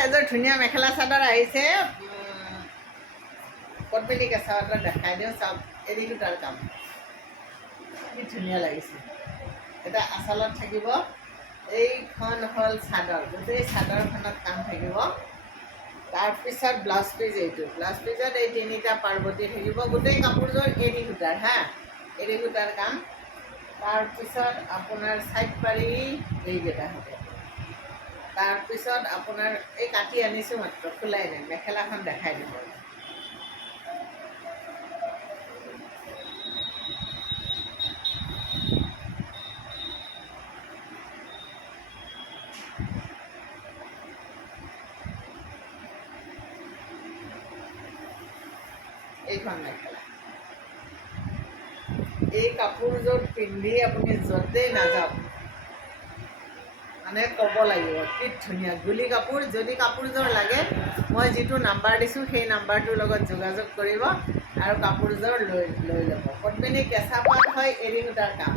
এযোৰ ধুনীয়া মেখেলা চাদৰ আহিছে পদ্মিনী কেঁচা পাটৰ দেখাই দিওঁ চাওক এৰী সূতাৰ কাম কি ধুনীয়া লাগিছে এটা আঁচলত থাকিব এইখন হ'ল চাদৰ গোটেই চাদৰখনত কাম থাকিব তাৰপিছত ব্লাউজ পিচ এইটো ব্লাউজ পিচত এই তিনিটা পাৰ্বতী থাকিব গোটেই কাপোৰযোৰ এৰী সূতাৰ হা এৰী সূতাৰ কাম তাৰপিছত আপোনাৰ চাইড পাৰি এইকেইটা হ'ব তাৰপিছত আপোনাৰ এই কাটি আনিছোঁ মাত্ৰ খোলাই নাই মেখেলাখন দেখাই দিব এইখন মেখেলা এই কাপোৰযোৰ পিন্ধি আপুনি য'তেই নাযাওক মানে ক'ব লাগিব কি ধুনীয়া গুলি কাপোৰ যদি কাপোৰযোৰ লাগে মই যিটো নাম্বাৰ দিছোঁ সেই নাম্বাৰটোৰ লগত যোগাযোগ কৰিব আৰু কাপোৰযোৰ লৈ ল'ব পদ্মিনী কেঁচা পাট হয় এৰী সূতাৰ কাম